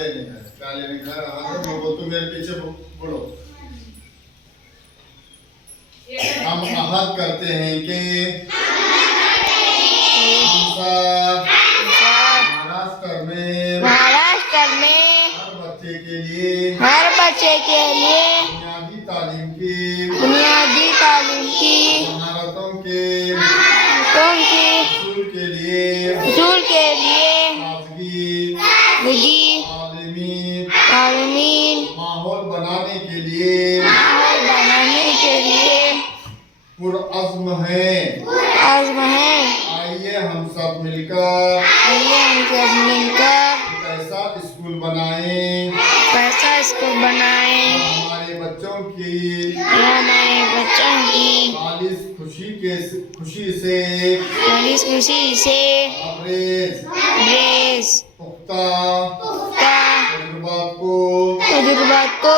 लेने का है। क्या लेने का है? हाथ में वो तुम मेरे पीछे बोलो। हम अहद करते हैं कि हम सब महाराष्ट्र में हर बच्चे के लिए बुनियादी तालीम की महारतों के हसूल के लिए ताजगी निजी तालीमी माहौल बनाने के लिए पुरअज़्म है। आइए हम सब मिलकर एक ऐसा स्कूल बनाएं हमारे बच्चों की खालिस खुशी से अपने पुख्ता तजुर्बात को